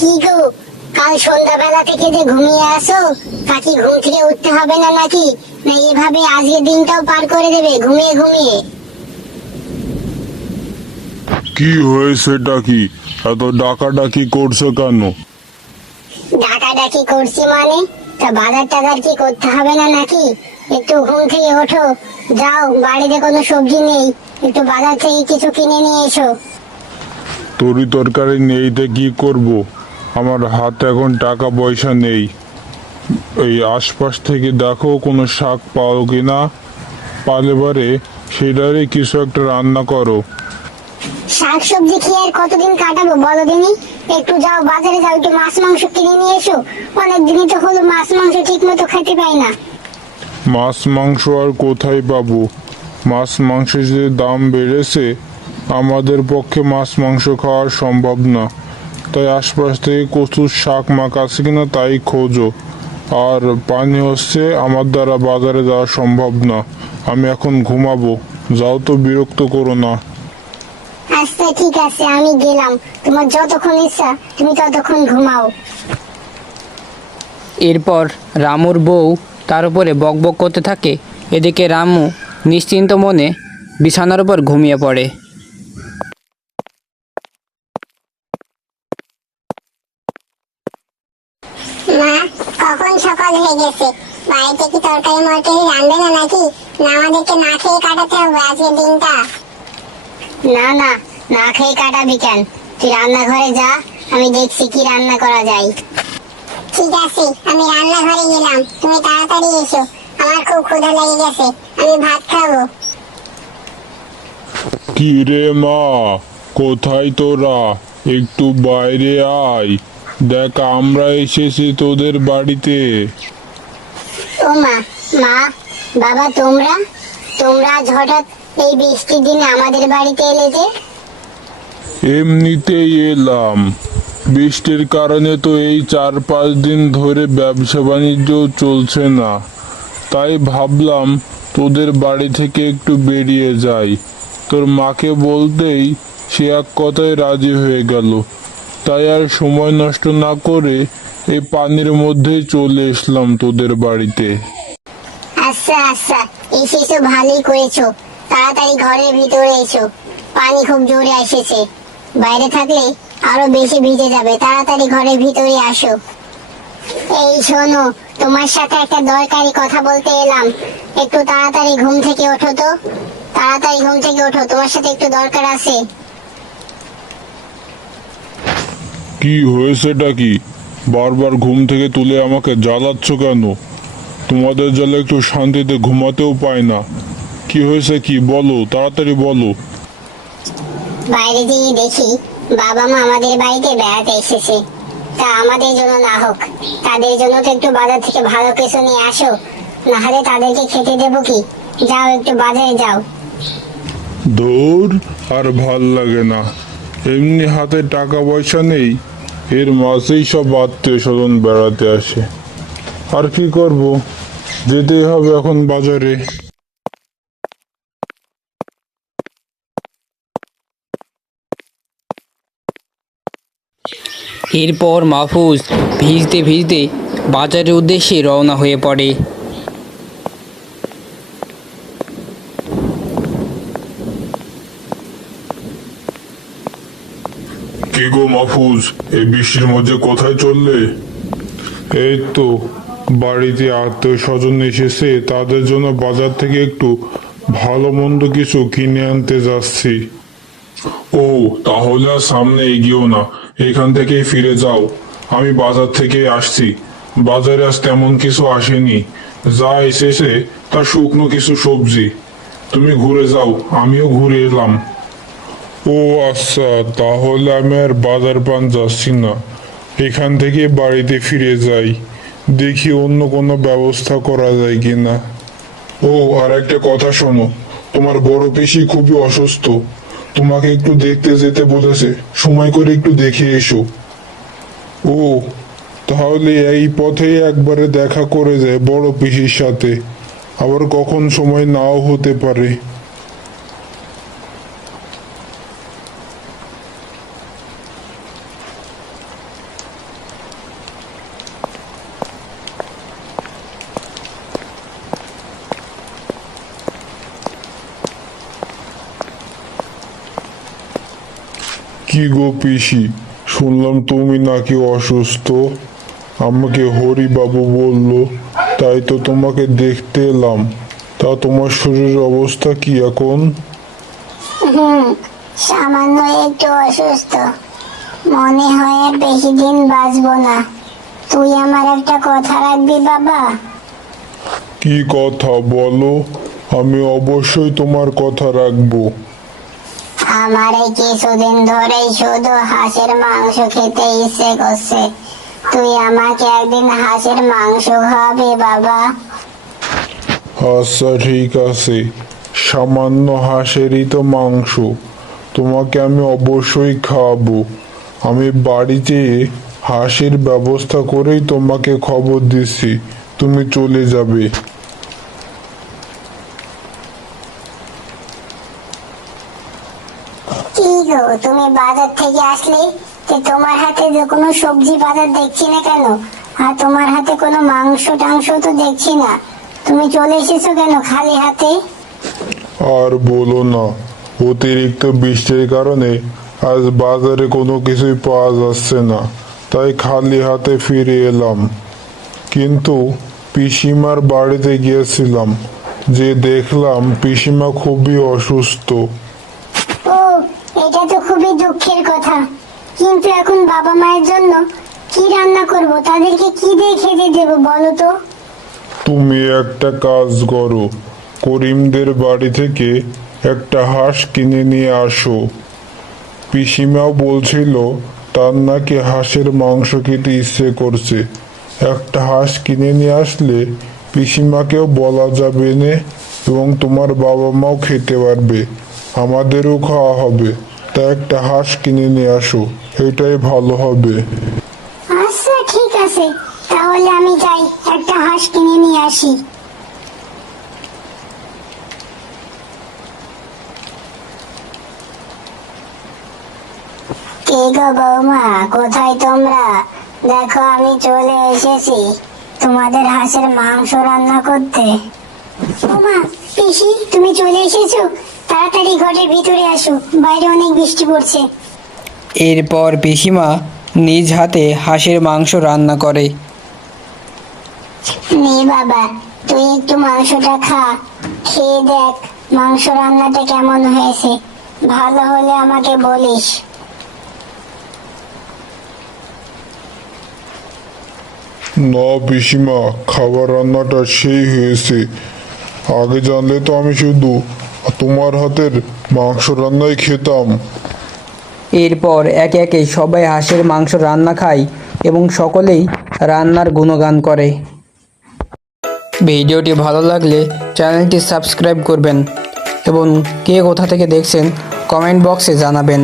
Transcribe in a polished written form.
কি গো, কাল সন্ধ্যাবেলা থেকে যে ঘুমিয়ে আসো, তা কি ঘুম থেকে উঠতে হবে না নাকি? না এভাবে আজকের দিনটাও পার করে দেবে ঘুমিয়ে ঘুমিয়ে? কি হয়েছেটা কি? এত ডাকাডাকি করছো কেন? ডাকাডাকি করছি মানে? তা বাজার টাজার কি করতে হবে না নাকি? একটু ঘুম থেকে ওঠো, যাও, বাড়িতে কোনো সবজি নেই, একটু বাজার থেকে কিছু কিনে নিয়ে এসো। তরি তরকারি নেই তো কি করব? আমার হাতে এখন টাকা পয়সা নেই। এই আশপাশ থেকে দেখো কোনো শাক পাও কিনা, পালে পারে সেটারই কিছু একটা রান্না করো। শাক সবজি খেয়ে আর কতদিন কাটাবো বলো দিনি? একটু যাও, বাজারে যাও, একটু মাছ মাংস কিনে নিয়ে এসো। অনেক দিনই তো হলো মাছ মাংস ঠিক মতো খেতে পাই না। মাছ মাংস আর কোথায় পাবো? মাছ মাংসের যে দাম বেড়েছে, আমাদের পক্ষে মাছ মাংস খাওয়া সম্ভব না। তাই আশপাশ থেকে কচুর শাক মাক আছে কিনা তাই খোঁজো। আর পানি হচ্ছে, আমার দ্বারা বাজারে যাওয়া সম্ভব না। আমি এখন ঘুমাবো। যাও তো, বিরক্ত করো না। আচ্ছা ঠিক আছে, আমি গেলাম। তোমার যতক্ষণ ইচ্ছা তুমি ততক্ষণ ঘুমাও। এরপর রামুর বউ তার উপরে বকবক করতে থাকে। এদিকে রামু নিশ্চিন্ত মনে বিছানার উপর ঘুমিয়ে পড়ে। মা, কখন সকাল হয়ে গেছে? বাড়িতে কি তরকারি মরকারি রান্না না নাকি? না আমাদেরকে না খেয়ে কাটাতে হবে আজকের দিনটা? না না, না খেয়ে কাটাবি কেন? তুই রান্নাঘরে যা, আমি দেখছি কি রান্না করা যায়। ঠিক আছে, আমি রান্নাঘরে গেলাম, তুমি তাড়াতাড়ি এসো। আমার খুব ক্ষুধা লেগে গেছে, আমি ভাত খাবো। কি রে মা, কোথায় তোরা? একটু বাইরে আয়। দেখ, আমরা এসেছি তোদের বাড়িতে। ও মা, মা, বাবা, তোমরা তোমরা আজ হঠাৎ এই বৃষ্টির দিনে আমাদের বাড়িতে এলে যে? এমনিতেই এলাম। বৃষ্টির কারণে তো এই 4-5 দিন ধরে ব্যবসা বাণিজ্য চলছে না। তাই ভাবলাম তোদের বাড়ি থেকে একটু বেরিয়ে যাই। তোর মাকে বলতেই সে এক কথায় রাজি হয়ে গেল। তাই আর সময় নষ্ট না করে এই পানির মধ্যেই চলে এসলাম তোদের বাড়িতে। আচ্ছা আচ্ছা, এসেছো ভালোই করেছো। তাড়াতাড়ি ঘরের ভিতরে এসো, পানি খুব জোরে এসেছে। বাইরে থাকলে আরো বেশি ভিজে যাবে, তাড়াতাড়ি ঘরের ভিতরে আসো। এই শোনো, তোমার সাথে একটা দরকারি কথা বলতে এলাম। একটু তাড়াতাড়ি ঘুম থেকে ওঠো তো, তাড়াতাড়ি ঘুম থেকে ওঠো, তোমার সাথে একটু দরকার আছে। কি হয়েছেটা কি? বারবার ঘুম থেকে তুলে আমাকে জ্বালাচ্ছ কেন? তোমাদের জ্বালা একটু শান্তিতে ঘুমাতেও পায় না। কি হয়েছে কি, বলো, তাড়াতাড়ি বলো। বাইরে গিয়ে দেখি বাবা মা আমাদের বাড়িতে বেড়াতে এসেছে। তা আমাদের জন্য না হোক, তাদের জন্য তো একটু বাজার থেকে ভালো কিছু নিয়ে আসো, না হলে তাদেরকে খেতে দেবো কি? যাও, একটু বাজারে যাও। ধুর, আর ভাল লাগে না। এমনি হাতে টাকা পয়সা নেই, এর মাঝেই সব আত্মীয় স্বজন বেড়াতে আসে। আর কি করব, যেতেই হবে এখন বাজারে। এরপর মাহফুজ ভিজতে ভিজতে বাজারের উদ্দেশ্যে রওনা হয়ে পড়ে। কি গো মাহফুজ, এই বৃষ্টির মধ্যে কোথায় চললে? এই তো, বাড়িতে আত্মীয় স্বজন এসেছে, তাদের জন্য বাজার থেকে একটু ভালো মন্দ কিছু কিনে আনতে যাচ্ছি। ও, তাহলে আর সামনে এগিয়েও না, এখান থেকেই ফিরে যাও। আমি বাজার থেকে আসছি। বাজারে আজ তেমন কিছু আসেনি, যা এসেছে তা শুকনো কিছু সবজি। তুমি ঘুরে যাও, আমিও ঘুরে এলাম। ও আচ্ছা, তাহলে আমি আর বাজার পান যাচ্ছি না, এখান থেকে বাড়িতে ফিরে যাই। দেখি অন্য কোনো ব্যবস্থা করা যায় কিনা। ও, আর একটা কথা শোনো, তোমার বড় পিসি খুবই অসুস্থ, তোমাকে একটু দেখতে যেতে বলেছে, সময় করে একটু দেখে এসো। ও, তাহলে এই পথেই একবারে দেখা করে যায় বড় পিসির সাথে, আবার কখন সময় নাও হতে পারে। কি গো পিসি, শুনলাম তুমি নাকি অসুস্থ। আমাকে হরিবাবু বলল, তাই তো তোমাকে দেখতে এলাম। তা তোমার শরীরের অবস্থা কি এখন? সামান্য একটু অসুস্থ, মনে হয় আর বেশি দিন বাঁচবো না। তুই আমার একটা কথা রাখবি বাবা? কি কথা বলো, আমি অবশ্যই তোমার কথা রাখবো। আমার এই কিছুদিন ধরেই শুধু হাঁসের মাংস খেতে ইচ্ছে করছে। তুই আমাকে একদিন হাঁসের মাংস খাওয়াবি বাবা? আচ্ছা ঠিক আছে, সামান্য হাঁসেরই তো মাংস, তোমাকে আমি অবশ্যই খাওয়াবো। আমি বাড়িতে হাঁসের ব্যবস্থা করেই তোমাকে খবর দিচ্ছি, তুমি চলে যাবে। কি গো, তুমি বাজার থেকে আসলে যে তোমার হাতে যে কোনো সবজি বাজার দেখছি না কেন? আর তোমার হাতে কোনো মাংস টাংস তো দেখছি না। তুমি চলে এসেছো কেন খালি হাতে? আর বলো না, অতিরিক্ত বৃষ্টির কারণে আজ বাজারে কোনো কিছুই পাওয়া যাচ্ছে না, তাই খালি হাতে ফিরে এলাম। কিন্তু পিসিমার বাড়িতে গিয়েছিলাম, যে দেখলাম পিসিমা খুবই অসুস্থ। ও, এটা তো খুবই দুঃখের কথা। কিন্তু এখন বাবা মায়ের জন্য কি রান্না করব? তাদেরকে কি দিয়ে খেতে দেবো বলো তো? তুমি একটা কাজ করো, করিমদের বাড়ি থেকে একটা হাঁস কিনে নিয়ে আসো। পিসিমাও বলছিল তার নাকি হাঁসের মাংস খেতে ইচ্ছে করছে। একটা হাঁস কিনে নিয়ে আসলে পিসিমাকেও বলা যাবে না, এবং তোমার বাবা মাও খেতে পারবে, আমাদেরও খাওয়া হবে। তা একটা হাঁস কিনে নিয়ে আসো, এটাই ভালো হবে। আচ্ছা ঠিক আছে, তাহলে আমি যাই একটা হাঁস কিনে নিয়ে আসি। কে গো বৌমা, কোথায় তোমরা? দেখো আমি চলে এসেছি তোমাদের হাঁসের মাংস রান্না করতে। বৌমা, পিসি, তুমি চলে এসেছো? তাড়াতাড়ি ঘরের ভিতরে আসো, বাইরে অনেক বৃষ্টি পড়ছে। এরপর পিসিমা নিজ হাতে হাঁসের মাংস রান্না করে। নে বাবা, তুই একটু মাংসটা খা, খেয়ে দেখ মাংস রান্নাটা কেমন হয়েছে। ভালো হলে আমাকে বলিস। না পিসিমা, খাবার রান্নাটা সেই হয়েছে। আগে জানলে তো আমি শুধু তোমার হাতের মাংস রান্নাই খেতাম। এরপর একে একে সবাই হাঁসের মাংস রান্না খায় এবং সকলেই রান্নার গুণগান করে। ভিডিওটি ভালো লাগলে চ্যানেলটি সাবস্ক্রাইব করবেন এবং কে কোথা থেকে দেখছেন কমেন্ট বক্সে জানাবেন।